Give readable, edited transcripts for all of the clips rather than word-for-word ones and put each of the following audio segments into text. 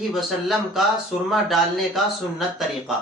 علیہ وسلم کا سرما ڈالنے کا سنت طریقہ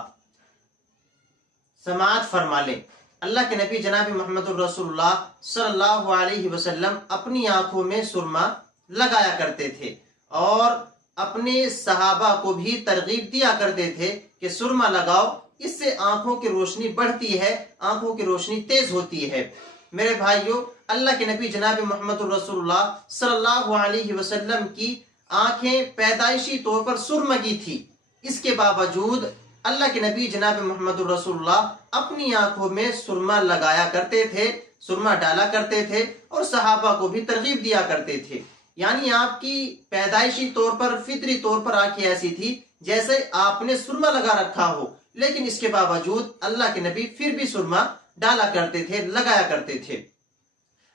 سماعت فرما لیں۔ اللہ کے نبی جناب محمد الرسول اللہ صلی اللہ علیہ وسلم اپنی آنکھوں میں سرما لگایا کرتے تھے اور اپنے صحابہ کو بھی ترغیب دیا کرتے تھے کہ سرما لگاؤ، اس سے آنکھوں کی روشنی بڑھتی ہے، آنکھوں کی روشنی تیز ہوتی ہے۔ میرے بھائیوں، اللہ کے نبی جناب محمد الرسول اللہ صلی اللہ علیہ وسلم کی آنکھیں پیدائشی طور پر سرمگی تھی، اس کے باوجود اللہ کے نبی جناب محمد الرسول اللہ اپنی آنکھوں میں سرما لگایا کرتے تھے، سرما ڈالا کرتے تھے اور صحابہ کو بھی ترغیب دیا کرتے تھے۔ یعنی آپ کی پیدائشی طور پر، فطری طور پر آنکھیں ایسی تھی جیسے آپ نے سرما لگا رکھا ہو، لیکن اس کے باوجود اللہ کے نبی پھر بھی سرما ڈالا کرتے تھے، لگایا کرتے تھے۔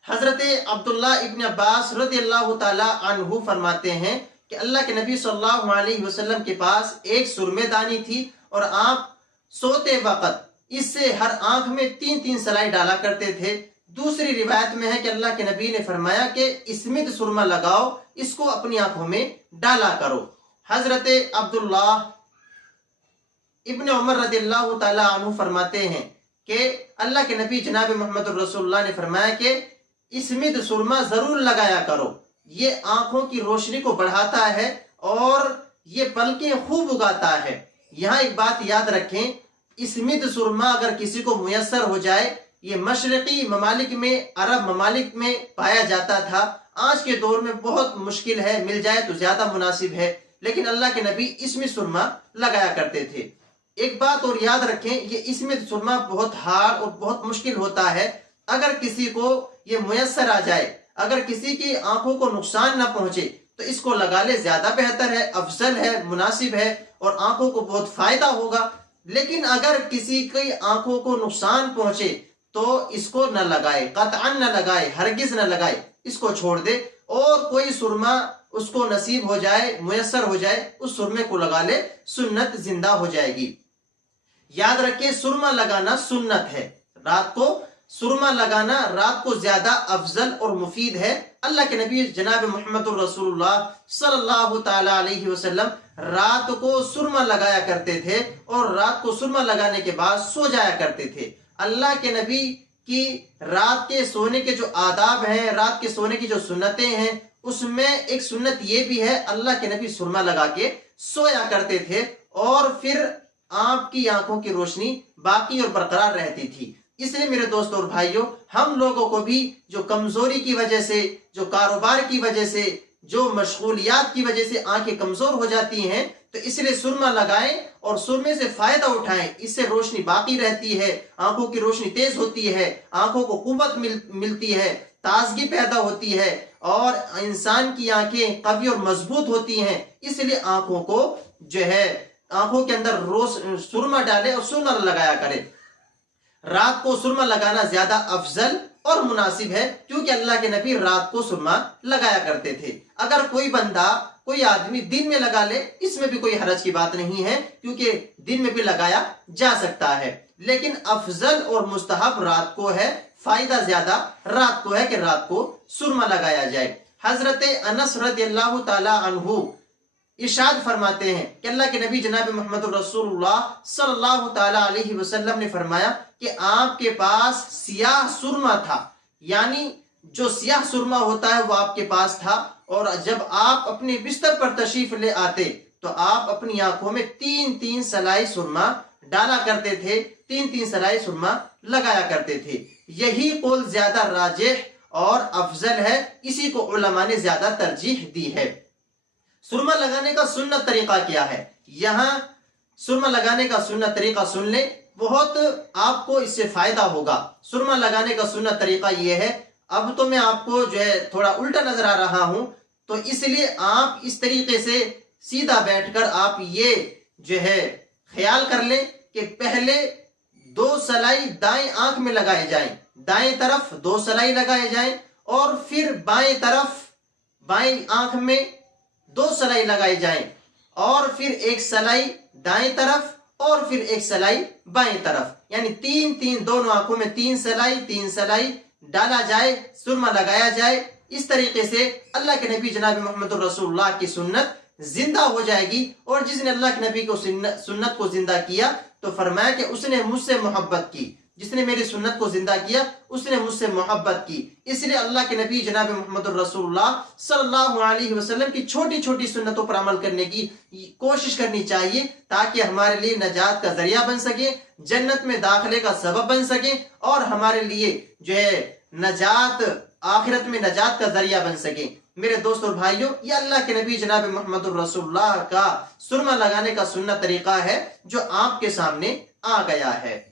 حضرت عبداللہ ابن عباس رضی اللہ تعالی عنہ فرماتے ہیں کہ اللہ کے نبی صلی اللہ علیہ وسلم کے پاس ایک سرمے دانی تھی اور آپ سوتے وقت اس سے ہر آنکھ میں 3 سلائی ڈالا کرتے تھے۔ دوسری روایت میں ہے کہ اللہ کے نبی نے فرمایا کہ اسمت سرما لگاؤ، اس کو اپنی آنکھوں میں ڈالا کرو۔ حضرت عبداللہ ابن عمر رضی اللہ تعالی عنہ فرماتے ہیں کہ اللہ کے نبی جناب محمد الرسول اللہ نے فرمایا کہ اسمت سرما ضرور لگایا کرو، یہ آنکھوں کی روشنی کو بڑھاتا ہے اور یہ پلکیں خوب اگاتا ہے۔ یہاں ایک بات یاد رکھیں، اسمت سرما اگر کسی کو میسر ہو جائے، یہ مشرقی ممالک میں، عرب ممالک میں پایا جاتا تھا، آج کے دور میں بہت مشکل ہے، مل جائے تو زیادہ مناسب ہے، لیکن اللہ کے نبی اسمت سرما لگایا کرتے تھے۔ ایک بات اور یاد رکھیں، یہ اسمت سرما بہت ہارڈ اور بہت مشکل ہوتا ہے، اگر کسی کو یہ میسر آ جائے، اگر کسی کی آنکھوں کو نقصان نہ پہنچے تو اس کو لگا لے، زیادہ بہتر ہے، افضل ہے، مناسب ہے اور آنکھوں کو بہت فائدہ ہوگا۔ لیکن اگر کسی کی آنکھوں کو نقصان پہنچے تو اس کو نہ لگائے، قطعاً نہ لگائے، ہرگز نہ لگائے، اس کو چھوڑ دے، اور کوئی سرما اس کو نصیب ہو جائے، میسر ہو جائے، اس سرمے کو لگا لے، سنت زندہ ہو جائے گی۔ یاد رکھیں، سرما لگانا سنت ہے، رات کو سرما لگانا رات کو زیادہ افضل اور مفید ہے۔ اللہ کے نبی جناب محمد الرسول اللہ صلی اللہ تعالی علیہ وسلم رات کو سرما لگایا کرتے تھے اور رات کو سرما لگانے کے بعد سو جایا کرتے تھے۔ اللہ کے نبی کی رات کے سونے کے جو آداب ہیں، رات کے سونے کی جو سنتیں ہیں، اس میں ایک سنت یہ بھی ہے، اللہ کے نبی سرما لگا کے سویا کرتے تھے اور پھر آپ کی آنکھوں کی روشنی باقی اور برقرار رہتی تھی۔ اس لیے میرے دوستوں اور بھائیوں، ہم لوگوں کو بھی جو کمزوری کی وجہ سے، جو کاروبار کی وجہ سے، جو مشغولیات کی وجہ سے آنکھیں کمزور ہو جاتی ہیں، تو اس لیے سرما لگائیں اور سرمے سے فائدہ اٹھائیں، اس سے روشنی باقی رہتی ہے، آنکھوں کی روشنی تیز ہوتی ہے، آنکھوں کو قوت ملتی ہے، تازگی پیدا ہوتی ہے اور انسان کی آنکھیں قوی اور مضبوط ہوتی ہیں۔ اس لیے آنکھوں کو جو ہے، آنکھوں کے اندر سرما ڈالے اور سرما لگایا کرے۔ رات کو سرما لگانا زیادہ افضل اور مناسب ہے، کیونکہ اللہ کے نبی رات کو سرما لگایا کرتے تھے۔ اگر کوئی بندہ، کوئی آدمی دن میں لگا لے، اس میں بھی کوئی حرج کی بات نہیں ہے، کیونکہ دن میں بھی لگایا جا سکتا ہے، لیکن افضل اور مستحب رات کو ہے، فائدہ زیادہ رات کو ہے کہ رات کو سرما لگایا جائے۔ حضرت انس رضی اللہ تعالی عنہ ارشاد فرماتے ہیں کہ اللہ کے نبی جناب محمد الرسول اللہ صلی اللہ تعالی علیہ وسلم نے فرمایا کہ آپ کے پاس سیاہ سرما تھا، یعنی جو سیاہ سرما ہوتا ہے وہ آپ کے پاس تھا، اور جب آپ اپنے بستر پر تشریف لے آتے تو آپ اپنی آنکھوں میں 3 سلائی سرما ڈالا کرتے تھے، 3 سلائی سرما لگایا کرتے تھے۔ یہی قول زیادہ راجح اور افضل ہے، اسی کو علماء نے زیادہ ترجیح دی ہے۔ سرما لگانے کا سنت طریقہ کیا ہے؟ یہاں سرما لگانے کا سنت طریقہ سن لیں، بہت آپ کو اس سے فائدہ ہوگا۔ سرما لگانے کا سنت طریقہ یہ ہے، اب تو میں آپ کو جو ہے تھوڑا الٹا نظر آ رہا ہوں، تو اس لیے آپ اس طریقے سے سیدھا بیٹھ کر آپ یہ جو ہے خیال کر لیں کہ پہلے 2 سلائی دائیں آنکھ میں لگائے جائیں، دائیں طرف 2 سلائی لگائے جائیں، اور پھر بائیں طرف، بائیں آنکھ میں 2 سلائی لگائی جائیں، اور پھر 1 سلائی دائیں طرف اور پھر 1 سلائی بائیں طرف، یعنی 3 دونوں آنکھوں میں 3 سلائی ڈالا جائے، سرما لگایا جائے۔ اس طریقے سے اللہ کے نبی جناب محمد الرسول اللہ کی سنت زندہ ہو جائے گی، اور جس نے اللہ کے نبی کو سنت کو زندہ کیا تو فرمایا کہ اس نے مجھ سے محبت کی، جس نے میری سنت کو زندہ کیا اس نے مجھ سے محبت کی۔ اس لیے اللہ کے نبی جناب محمد الرسول اللہ صلی اللہ علیہ وسلم کی چھوٹی چھوٹی سنتوں پر عمل کرنے کی کوشش کرنی چاہیے، تاکہ ہمارے لیے نجات کا ذریعہ بن سکے، جنت میں داخلے کا سبب بن سکے، اور ہمارے لیے جو ہے نجات، آخرت میں نجات کا ذریعہ بن سکے۔ میرے دوست اور بھائیوں، یہ اللہ کے نبی جناب محمد الرسول اللہ کا سرما لگانے کا سنت طریقہ ہے جو آپ کے سامنے آ گیا ہے۔